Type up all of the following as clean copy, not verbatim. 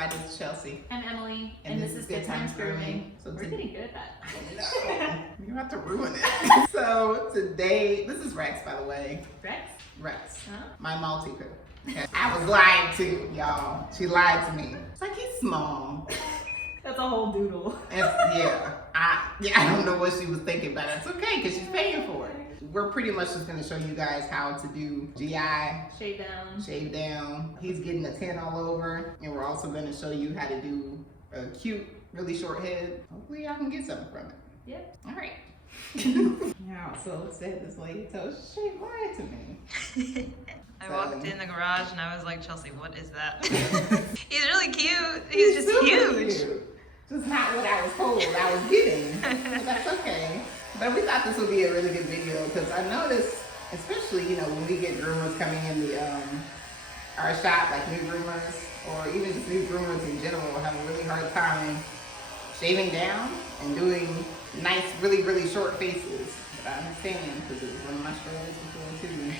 everybody, this is Chelsea. I'm Emily, and this is Good Times Grooming. So we're getting good at that. No, you're about to ruin it. So today, this is Rex, by the way. Rex? Rex, Huh? my Maltipoo. Okay. I was lied to, y'all. She lied to me. It's like he's small. That's a whole doodle. I don't know what she was thinking, but it's okay because she's paying for it. We're pretty much just gonna show you guys how to do GI. Shave down. He's getting a 10 all over. And we're also gonna show you how to do a cute, really short head. Hopefully y'all can get something from it. Yep. All right. Yeah, so said this lady told she lied to me. I walked in the garage and I was like, Chelsea, what is that? He's really cute. He's just huge. Cute. Just not what I was told I was getting. But that's okay. But we thought this would be a really good video because I noticed, especially, you know, when we get groomers coming in the our shop, like new groomers, or even just new groomers in general, have a really hard time shaving down and doing nice, really, really short faces. But I understand because it was one of my struggles before too.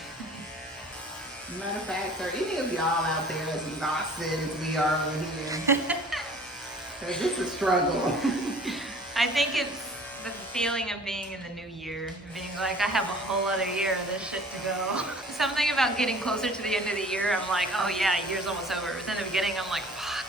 Matter of fact, are any of y'all out there as exhausted as we are over here? Because this is a struggle. I think it's the feeling of being in the new year, and being like, I have a whole other year of this shit to go. Something about getting closer to the end of the year, I'm like, oh yeah, year's almost over. But in the beginning, I'm like, fuck.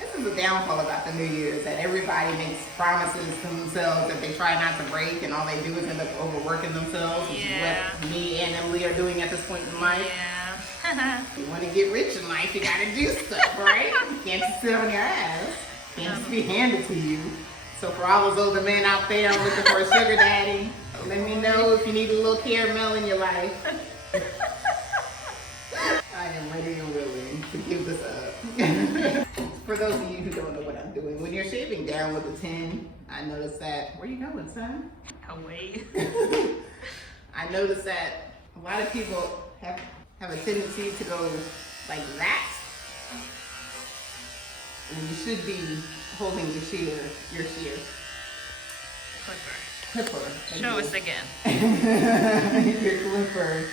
This is the downfall about the New Year's, that everybody makes promises to themselves that they try not to break, and all they do is end up overworking themselves, which is what me and Emily are doing at this point in life. Yeah. You want to get rich in life, you gotta do stuff, right? You can't just sit on your ass. Can't just be handed to you. So for all those older men out there looking for a sugar daddy, let me know if you need a little caramel in your life. I am ready and willing to give this up. For those of you who don't know what I'm doing, when you're shaving down with a 10, I noticed that, where you going, son? Away. I noticed that a lot of people have a tendency to go like that. And you should be holding your shear. Clipper. Show us again. Your clipper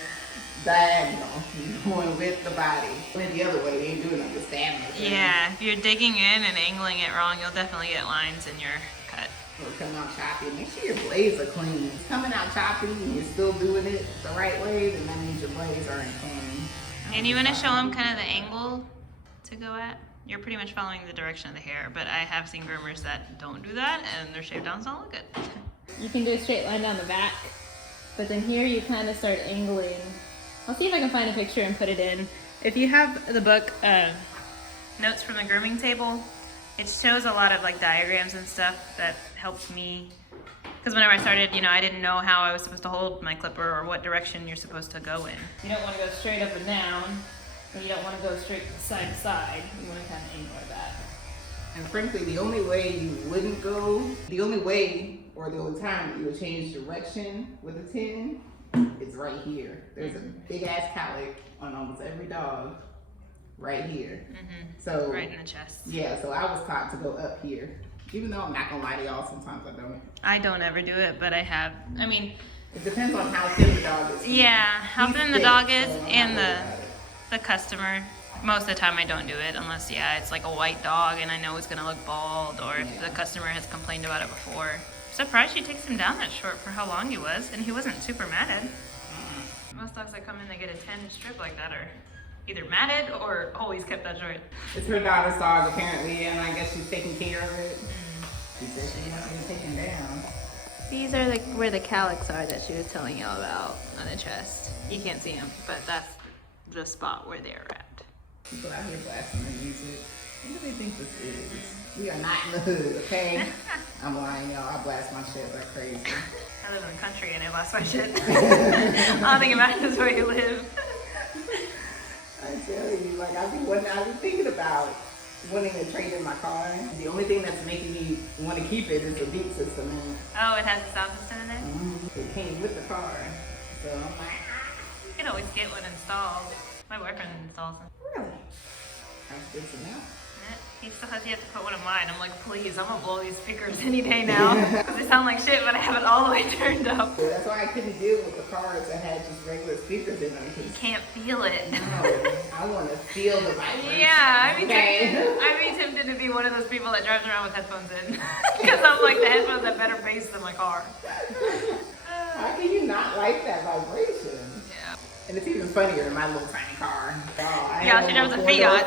diagonal. You're going with the body. Went the other way, they ain't doing nothing stabbing. Yeah, if you're digging in and angling it wrong, you'll definitely get lines in your cut. Or coming out choppy. Make sure your blades are clean. If it's coming out choppy and you're still doing it the right way, then that means your blades aren't clean. And you want to show them kind of the angle to go at? You're pretty much following the direction of the hair, but I have seen groomers that don't do that and their shave downs don't look good. You can do a straight line down the back, but then here you kind of start angling. I'll see if I can find a picture and put it in. If you have the book, Notes from the Grooming Table, it shows a lot of like diagrams and stuff that helped me. Because whenever I started, you know, I didn't know how I was supposed to hold my clipper or what direction you're supposed to go in. You don't want to go straight up and down, and you don't want to go straight side to side. You want to kind of angle like that. And frankly, the only way you wouldn't go, the only way or the only time that you would change direction with a 10 is right here. There's a big ass cowlick on almost every dog right here. So Right in the chest. Yeah, so I was taught to go up here. Even though I'm not gonna lie to y'all, sometimes I don't. I don't ever do it, but I have. I mean, it depends on how thin the dog is. Yeah, how He's thin the thick, dog is so and the customer. Most of the time I don't do it unless, yeah, it's like a white dog and I know it's gonna look bald, or if the customer has complained about it before. Surprised she takes him down that short for how long he was, and he wasn't super matted. Most dogs that come in, they get a 10 strip like that are either matted or always kept that short. It's her daughter's dog apparently, and I guess she's taking care of it. She said she wants to be taken down. These are like where the cowlicks are that she was telling you about on the chest. You can't see them, but that's the spot where they're at. People out here blasting their music. What do they think this is? We are not in the hood, okay? I'm lying, y'all. I blast my shit like crazy. I live in the country and I blast my shit. I don't think it matters where you live. I tell you, like I be thinking about wanting to trade in my car. The only thing that's making me want to keep it is the beat system in it. Oh, it has a sound system in it? It came with the car. So I'm like, you can always get one installed. My boyfriend installs them. really? That's good to know. He still has yet to put one of mine. I'm like, please, I'm gonna blow these speakers any day now. Because they sound like shit, but I have it all the way turned up. That's why I couldn't deal with the cars that had just regular speakers in them. You can't feel it. No, I want to feel the vibration. Yeah, I be okay? tempted to be one of those people that drives around with headphones in. Because I'm like, the headphones have better bass than my car. How can you not like that vibration? Yeah. And it's even funnier in my little tiny car. Oh, Yeah, she drives a Fiat.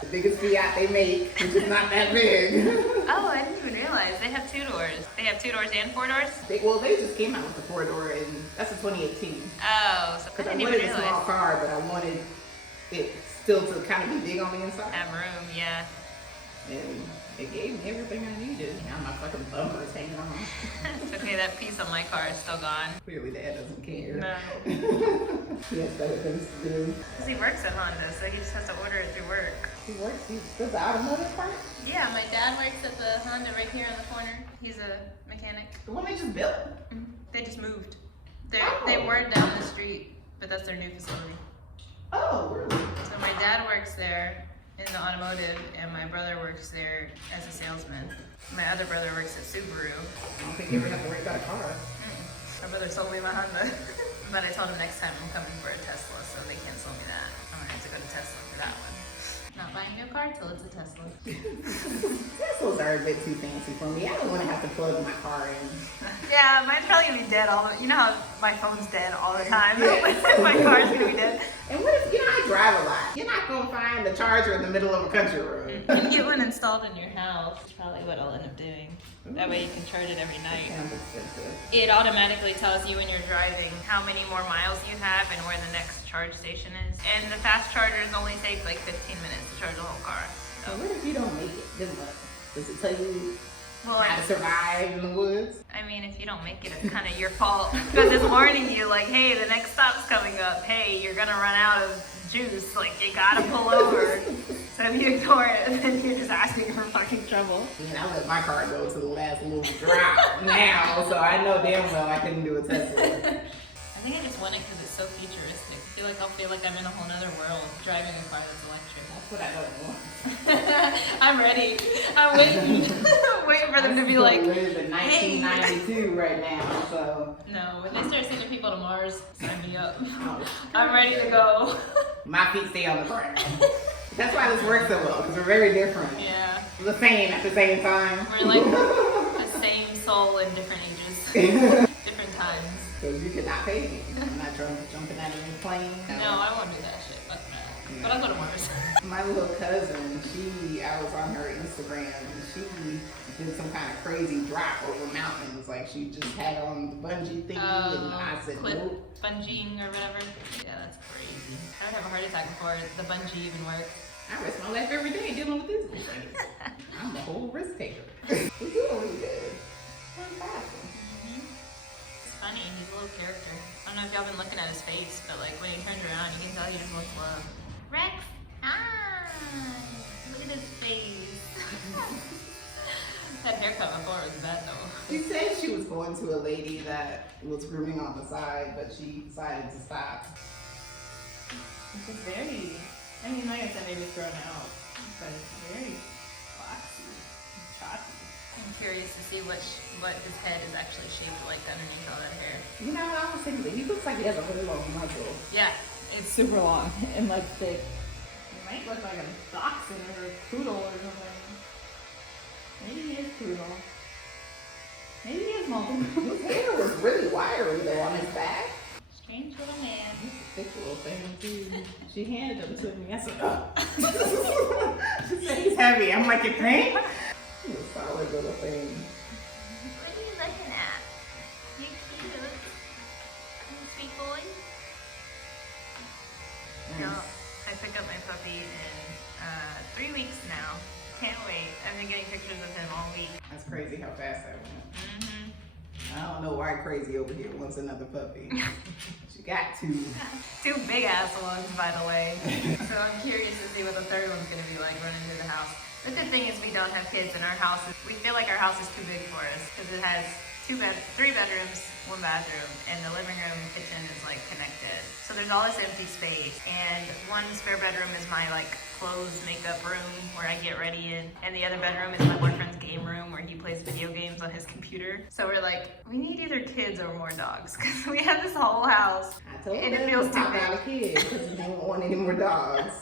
The biggest Fiat they make, which is not that big. Oh, I didn't even realize. They have 2 doors. They have 2 doors and 4 doors? They just came out with the 4-door, and that's a 2018. Oh, so I Because I didn't even wanted a small realize. car, but I wanted it still to kind of be big on the inside. Have room, yeah. And it gave me everything I needed. Now my fucking bumper is hanging on. It's okay, that piece on my car is still gone. Clearly Dad doesn't care. No. He has better things to do. Because he works at Honda, so he just has to order it through work. He works, he does the automotive part? Yeah, my dad works at the Honda right here in the corner. He's a mechanic. The one they just built? They just moved. Oh. They were down the street, but that's their new facility. Oh, really? So my dad works there in the automotive, and my brother works there as a salesman. My other brother works at Subaru. I don't think you ever have to worry about a car. My brother sold me my Honda. But I told him next time I'm coming for a Tesla, so they can't sell me that. I'm gonna have to go to Tesla for that one. Not buying me a car till it's a Tesla. Teslas are a bit too fancy for me. I don't want to have to plug my car in. Yeah, mine's probably gonna be dead you know how my phone's dead all the time? My car's gonna be dead. And what if, I drive a lot. You're not going to find the charger in the middle of a country road. You can get one installed in your house. That's probably what I'll end up doing. That way you can charge it every night. Sounds expensive. It automatically tells you when you're driving how many more miles you have and where the next charge station is. And the fast chargers only take like 15 minutes to charge the whole car. So what if you don't make it? Then what? Does it tell you Well, how to survive in the woods? I mean, if you don't make it, it's kind of your fault. Because it's warning you, like, hey, the next stop's coming up. Hey, you're gonna run out of juice. Like, you gotta pull over. So if you ignore it, then you're just asking for fucking trouble. I let my car go to the last little drop now, so I know damn well I couldn't do a Tesla. I think I just want it because it's so futuristic. I'll feel like I'm in a whole nother world driving a car that's electric. That's what I don't want. I'm ready. I'm waiting. Waiting for them to be like, live in 1992 right now, so. No, when they start sending people to Mars, sign me up. Oh. I'm ready to go. My feet stay on the ground. That's why this works so well, because we're very different. Yeah. The same at the same time. We're like the same soul in different ages. Different times. Because you cannot pay me. I'm not jumping out of any plane. No, I won't do that shit. Fuck no. Yeah. But I'll go to Mars. My little cousin, I was on her Instagram, and she did some kind of crazy drop over mountains. Like, she just had on the bungee thingy, and I said, cliff nope. bungeeing or whatever. Yeah, that's crazy. I would have a heart attack before the bungee even worked. I risk my life every day dealing with this thing. I'm the whole risk taker. We're doing really good. It's funny, he's a little character. I don't know if y'all been looking at his face, but like when he turns around, you can tell he just looks love. Rex, hi! Look at his face. That haircut before was bad though. She said she was going to a lady that was grooming on the side, but she decided to stop. It's just very, I mean, like I said, maybe it's grown out, but it's very boxy and choppy. I'm curious to see what his head is actually shaped like underneath all that hair. You know, I was thinking, he looks like he has a really long muzzle. Yeah, It's super long and like thick. It might look like a dachshund or a poodle or something. Maybe he is poodle. Maybe he is Maltipoo. His hair was really wiry though on his back. strange little man. He's a thick little thing too. She handed him to me. I said, oh. She said, he's heavy. I'm like, you think? He's a solid little thing. What are you looking at? You cute. You sweet boy. No, I picked up my puppy in 3 weeks now. Can't wait. I've been getting pictures of him all week. That's crazy how fast that went. Mm-hmm. I don't know why Crazy over here wants another puppy. She got two. 2 big ass ones, by the way. So I'm curious to see what the third one's gonna be like running through the house. The good thing is we don't have kids in our house. We feel like our house is too big for us because it has 3 bedrooms, 1 bathroom, and the living room and kitchen is like connected. So there's all this empty space, and 1 spare bedroom is my like clothes, makeup room where I get ready in, and the other bedroom is my boyfriend's game room where he plays video games on his computer. So we're like, we need either kids or more dogs because we have this whole house I told and it them feels to too pop out a big. kid because they don't want any more dogs.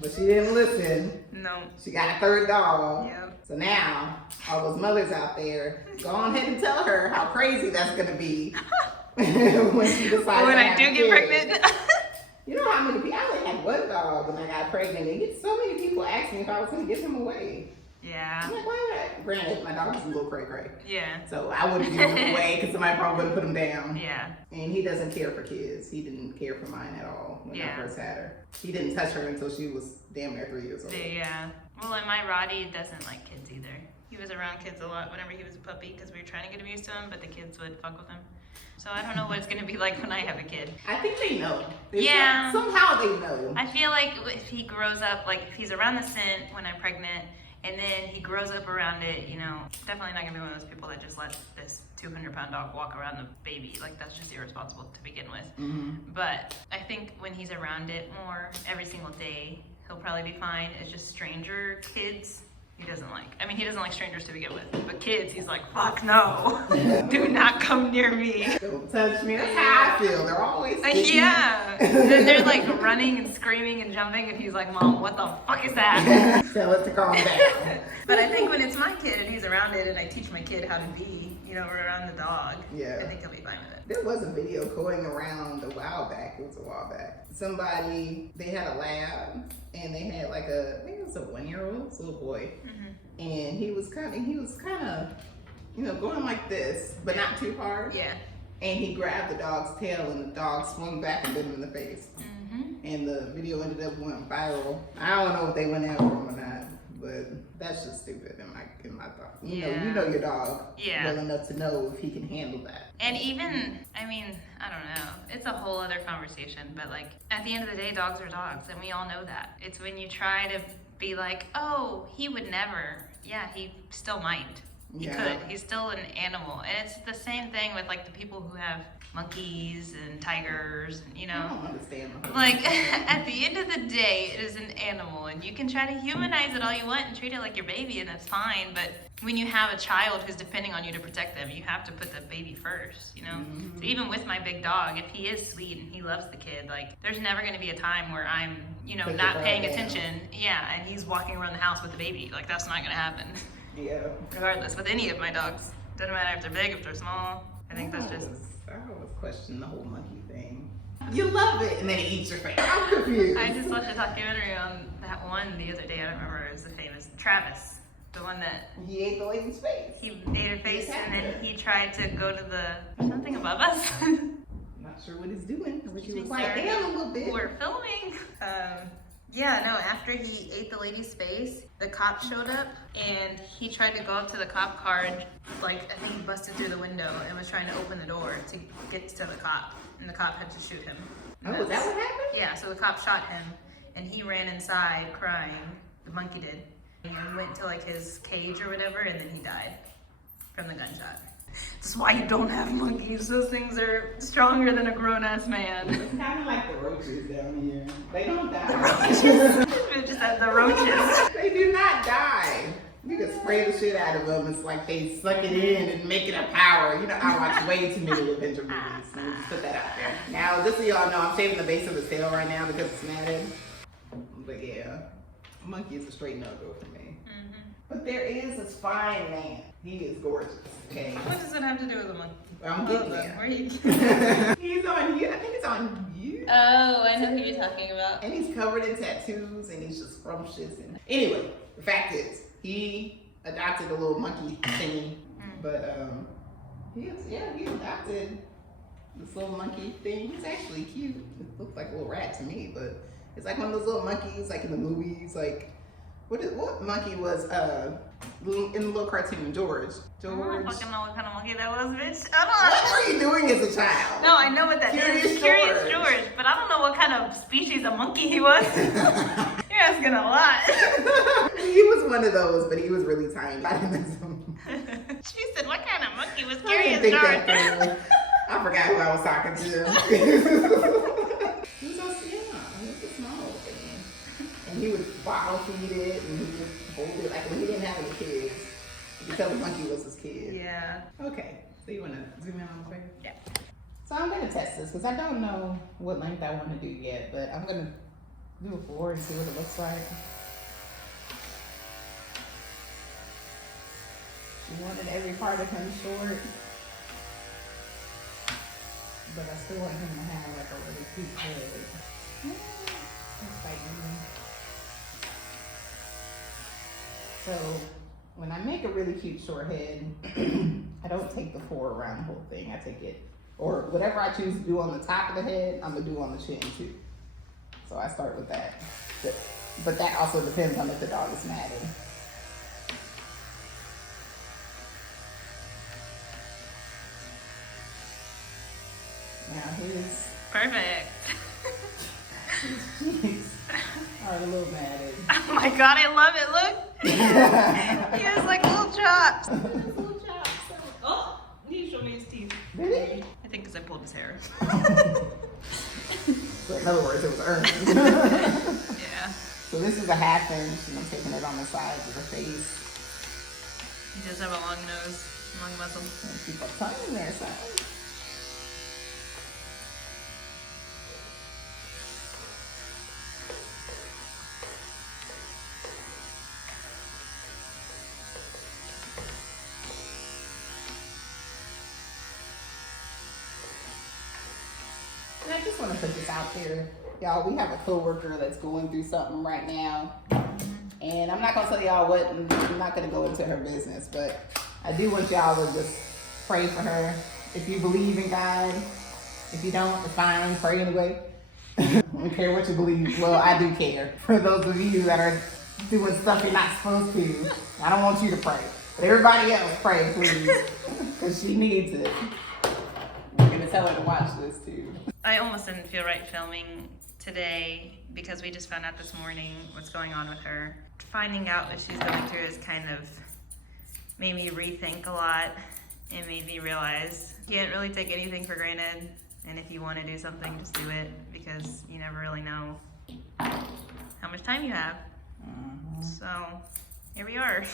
But she didn't listen. No. She got a third dog. Yep. So now, all those mothers out there, go on ahead and tell her how crazy that's gonna be when she decides When to I have do a get kid. pregnant. You know how many people, I only had one dog when I got pregnant, and so many people asked me if I was gonna give him away. Yeah. I'm like, why would I? Granted, my dog is a little cray-cray. Yeah. So I wouldn't give him away because somebody probably would put him down. Yeah. And he doesn't care for kids. He didn't care for mine at all when I Yeah. first had her. He didn't touch her until she was damn near 3 years old. Yeah. Well, and my Roddy doesn't like kids either. He was around kids a lot whenever he was a puppy because we were trying to get him used to him, but the kids would fuck with him. So I don't know what it's gonna be like when I have a kid. I think they know. Yeah. Somehow they know. I feel like if he grows up, like if he's around the scent when I'm pregnant, and then he grows up around it, you know, definitely not gonna be one of those people that just let this 200-pound dog walk around the baby. Like that's just irresponsible to begin with. Mm-hmm. But I think when he's around it more every single day, he'll probably be fine. It's just stranger kids he doesn't like. I mean, he doesn't like strangers to begin with, but kids, he's like, fuck no. Do not come near me. Don't touch me. That's how I feel. They're always sticky. Yeah. Then they're like running and screaming and jumping, and he's like, Mom, what the fuck is that? Tell us to calm down. But I think when it's my kid and he's around it and I teach my kid how to be, you know, around the dog, Yeah. I think he'll be fine with it. There was a video going around a while back. It was a while back. Somebody, they had a lab and they had like I think it was a 1-year-old little boy. Mm-hmm. And he was kind of, you know, going like this, but not too hard. Yeah. And he grabbed the dog's tail and the dog swung back and bit him in the face. Mm-hmm. And the video ended up going viral. I don't know if they went after him or not, but that's just stupid in my thought. You know your dog well enough to know if he can handle that. And even, I mean, I don't know. It's a whole other conversation, but like at the end of the day, dogs are dogs, and we all know that. It's when you try to be like, oh, he would never. Yeah, he still might. He could. He's still an animal. And it's the same thing with like the people who have monkeys and tigers, and, you know. I don't understand. Like at the end of the day, it is an animal, and you can try to humanize it all you want and treat it like your baby, and that's fine. But when you have a child who's depending on you to protect them, you have to put the baby first, you know? Mm-hmm. So even with my big dog, if he is sweet and he loves the kid, like there's never going to be a time where I'm, you know, not paying attention. Yeah, and he's walking around the house with the baby. Like that's not going to happen. Yeah. Regardless, with any of my dogs. Doesn't matter if they're big, if they're small. I think that's just... I always question the whole monkey thing. You love it, and then it eats your face. I'm confused. I just watched a documentary on that one the other day. I don't remember. It was the famous Travis. The one that... He ate the lady's face. He ate her face, and then he tried to go to the... something above us. Not sure what he's doing. But she was like, damn, a little bit. We're filming. Yeah, no, after he ate the lady's face, the cop showed up, and he tried to go up to the cop car, and, like, I think he busted through the window and was trying to open the door to get to the cop, and the cop had to shoot him. Oh, was that what happened? Yeah, so the cop shot him, and he ran inside crying, the monkey did, and went to, like, his cage or whatever, and then he died from the gunshot. That's why you don't have monkeys. Those things are stronger than a grown-ass man. It's kind of like the roaches down here. They don't die. The roaches. Just had the roaches. They do not die. You can spray the shit out of them. It's like they suck it in and make it a power. You know, I watch way too many adventure movies. Let me just put that out there. Now, just so y'all know, I'm shaving the base of his tail right now because it's matted. But yeah, a monkey is a straight no-go for me. Mm-hmm. But there is this fine man. He is gorgeous. Okay. What does it have to do with a monkey? I'm getting there. Where are you? He's on you. I think it's on you. Oh, I know who you're talking about. And he's covered in tattoos and he's just scrumptious. And anyway, the fact is, he adopted a little monkey thingy. But he adopted this little monkey thing. He's actually cute. It looks like a little rat to me, but it's like one of those little monkeys like in the movies, like what monkey was in the little cartoon, George. I don't fucking know what kind of monkey that was, bitch. I don't know. What were you doing as a child? No, I know what that is. Curious George. But I don't know what kind of species of monkey he was. You're asking a lot. He was one of those, but he was really tiny. She said, what kind of monkey was I Curious didn't think George? that through. I forgot who I was talking to. He was a small thing. And he would bottle feed it, and he would hold it. Like when he didn't have any kids, you could tell the monkey was his kid. Yeah. Okay, so you want to zoom in on the face? Yeah. So I'm going to test this because I don't know what length I want to do yet, but I'm going to do a 4 and see what it looks like. She wanted every part of him short, but I still want him to have like a really cute head. He's fighting me. So when I make a really cute short head, I don't take the 4 around the whole thing. I take it, or whatever I choose to do on the top of the head, I'm gonna do on the chin too. So I start with that. But that also depends on if the dog is matted. Now his Perfect. cheeks are a little matted. Oh my god, I love it. Look. He has like little chops. Little chops. Oh, he showed me his teeth. Really? I think because I pulled his hair. So in other words, it was earned. Yeah. So this is a 1/2 inch, and I'm taking it on the sides of the face. He does have a long nose, long muzzle. And keep a tongue in there, son. And I just want to put this out there. Y'all, we have a coworker that's going through something right now. And I'm not going to tell y'all what, and I'm not going to go into her business, but I do want y'all to just pray for her. If you believe in God, if you don't, it's fine, pray anyway. I don't care what you believe. Well, I do care. For those of you that are doing stuff you're not supposed to, I don't want you to pray. But everybody else, pray, please, because she needs it. I'm going to tell her to watch this too. I almost didn't feel right filming today because we just found out this morning what's going on with her. Finding out what she's going through has kind of made me rethink a lot and made me realize you can't really take anything for granted. And if you want to do something, just do it because you never really know how much time you have. So here we are.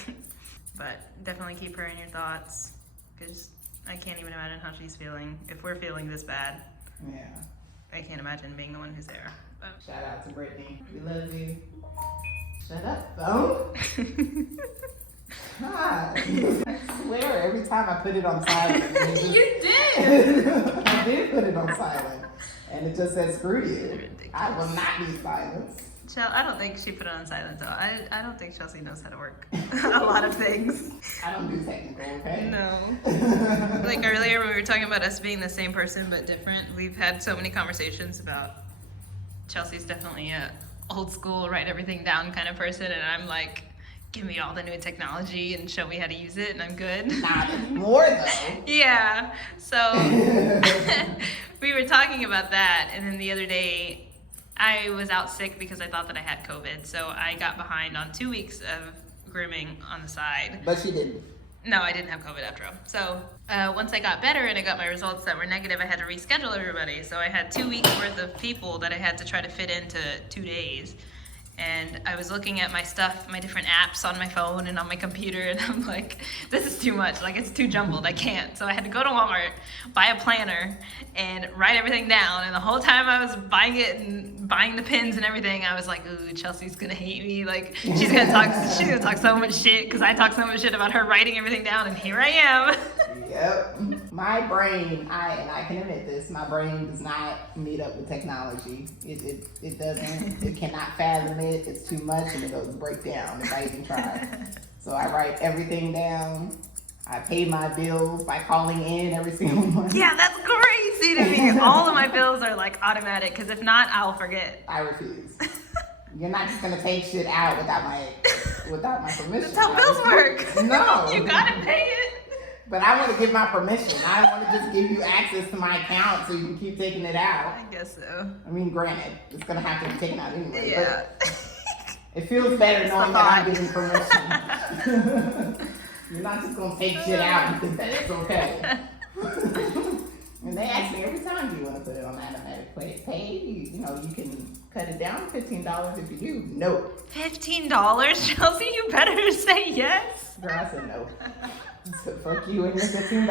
But definitely keep her in your thoughts because I can't even imagine how she's feeling. If we're feeling this bad, Yeah. I can't imagine being the one who's there. But Shout out to Britnie. We love you. Shut up, though. God. I swear, every time I put it on silent. you did! I did put it on silent. And it just says, screw you. I will not be silenced. I don't think she put it on silent though. I don't think Chelsie knows how to work a lot of things. I don't do technical, okay? No. Like earlier when we were talking about us being the same person but different, we've had so many conversations about Chelsea's definitely a old school, write everything down kind of person, and I'm like, give me all the new technology and show me how to use it and I'm good. Not anymore though. Yeah. So we were talking about that, and then the other day I was out sick because I thought that I had COVID, so I got behind on 2 weeks of grooming on the side. But she didn't. No, I didn't have COVID after all. So once I got better and I got my results that were negative, I had to reschedule everybody. So I had 2 weeks worth of people that I had to try to fit into 2 days. And I was looking at my stuff, my different apps on my phone and on my computer, and I'm like, this is too much. Like, it's too jumbled. I can't. So I had to go to Walmart, buy a planner, and write everything down. And the whole time I was buying it and buying the pins and everything, I was like, ooh, Chelsea's gonna hate me. Like, she's gonna talk so much shit because I talk so much shit about her writing everything down, and here I am. Yep. My brain, and I can admit this, my brain does not meet up with technology. It doesn't. It cannot fathom it. It's too much and it'll break down if I even try. So I write everything down. I pay my bills by calling in every single month. Yeah, that's crazy to me. All of my bills are like automatic because if not, I'll forget. I refuse. You're not just gonna take shit out without my permission. That's how bills work. No. You gotta pay it. But I want to give my permission. I don't want to just give you access to my account so you can keep taking it out. I guess so. I mean, granted, it's going to have to be taken out anyway. Yeah. But it feels better knowing that I'm giving permission. You're not just going to take shit out and think that it's okay. And they ask me every time, do you want to put it on automatic pay? You know, you can cut it down to $15 if you do. No. $15, Chelsie? You better say yes. Girl, I said no. So fuck you and your $15.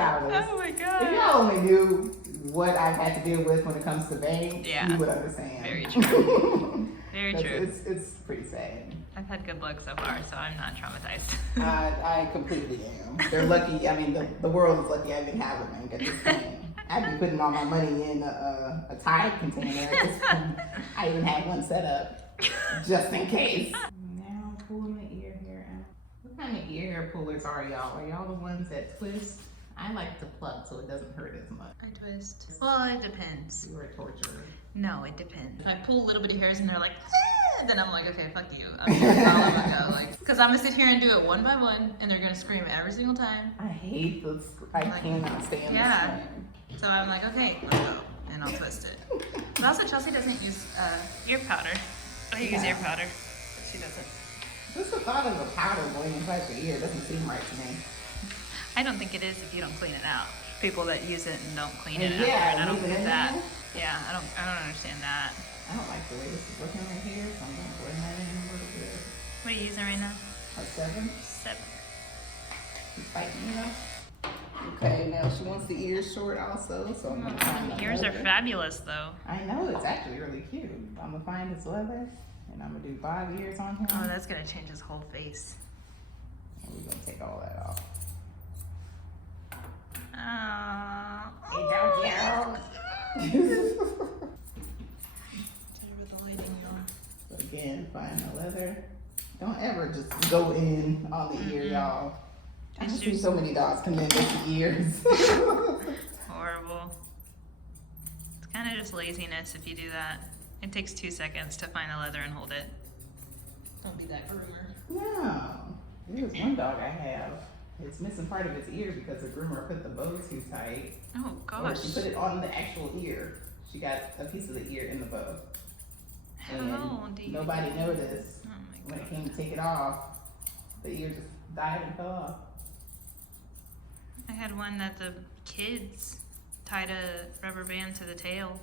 Oh my god. If y'all only knew what I've had to deal with when it comes to bangs, Yeah. you would understand. Very true. Very true. It's pretty sad. I've had good luck so far, so I'm not traumatized. I completely am. They're lucky. I mean, the world is lucky I didn't have a bank at this point. I'd be putting all my money in a Tide container at this point. I even had one set up just in case. Now pulling the ear hair out. What kind of ear hair pullers are y'all? Are y'all the ones that twist? I like to pluck so it doesn't hurt as much. I twist. Well, it depends. You are a torturer. No, it depends. If I pull little bitty hairs and they're like, ah, then I'm like, okay, fuck you. I'm gonna go. Like, because I'm gonna sit here and do it one by one, and they're gonna scream every single time. I hate the. I cannot stand Yeah. the scream. So I'm like, okay, let's go, and I'll twist it. But also, Chelsie doesn't use ear powder. I use ear powder. She doesn't. Just the thought of the powder going inside the ear doesn't seem right to me. I don't think it is if you don't clean it out. People that use it and don't clean it Yeah, after, and I don't leave it get in that. there. Yeah, I don't understand that. I don't like the way this is looking right here, so I'm gonna go ahead and a little bit. What are you using right now? A 7. 7. She's fighting me up. Okay, now she wants the ears short also, so I'm gonna find the Ears are leather. fabulous though. I know, it's actually really cute. I'm gonna find his leather, and I'm gonna do bob ears on him. Oh, that's gonna change his whole face. And we're gonna take all that off. Oh. Hey, don't yell. So again, find the leather. Don't ever just go in on the ear, y'all. I've seen so many dogs come in with the ears. Horrible. It's kind of just laziness if you do that. It takes 2 seconds to find the leather and hold it. Don't be that groomer. No. There's one dog I have. It's missing part of its ear because the groomer put the bow too tight. Oh Or gosh. she put it on the actual ear. She got a piece of the ear in the bow. How do you? Nobody noticed. Oh my When god. it came to take it off, the ear just died and fell off. I had one that the kids tied a rubber band to the tail,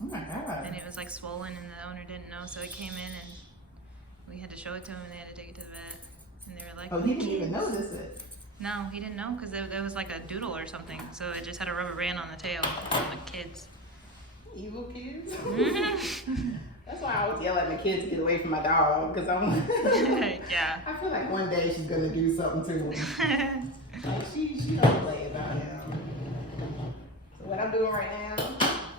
Oh my god. and it was like swollen, and the owner didn't know, so it came in and we had to show it to him, and they had to take it to the vet, and they were like, Oh, he didn't even notice it. No, he didn't know because there was like a doodle or something, so it just had a rubber band on the tail from the kids. Evil kids. That's why I always yell at my kids to get away from my dog, because I'm Yeah. I feel like one day she's gonna do something to him. Like she don't play about him. So what I'm doing right now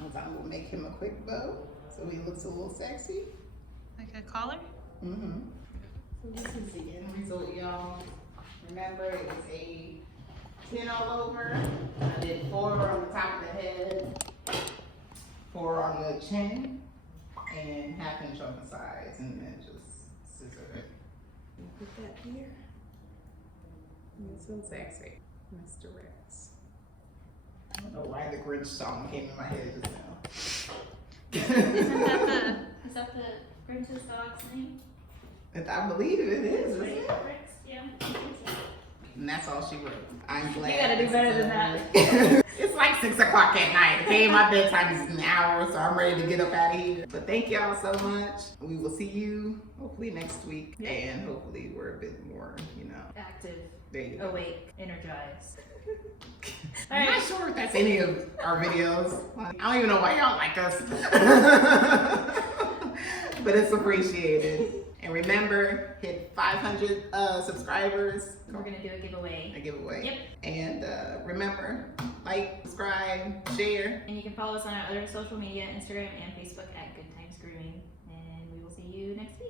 is I'm gonna make him a quick bow so he looks a little sexy. Like a collar? Mm-hmm. So this is the end result, y'all. Remember, it was a 10 all over. I did 4 on the top of the head, 4 on the chin, and 1/2 inch on the sides, and then just scissor it. Put that here. It's so sexy. Mr. Rex. I don't know why the Grinch song came in my head just now. Is that the Grinch's dog's name? I believe it is, isn't it? Rex? Yeah. And that's all she wrote. I'm glad. You gotta do this better is than over. It's like 6 o'clock at night, okay? My bedtime is an hour, so I'm ready to get up out of here. But thank y'all so much. We will see you hopefully next week. Yeah. And hopefully we're a bit more, Active, there you go. awake, energized. I'm not sure if that's any of our videos. I don't even know why y'all like us. But it's appreciated. And remember, hit 500 subscribers. We're gonna do a giveaway. A giveaway. Yep. And remember, like, subscribe, share. And you can follow us on our other social media, Instagram and Facebook at Good Times Grooming. And we will see you next week.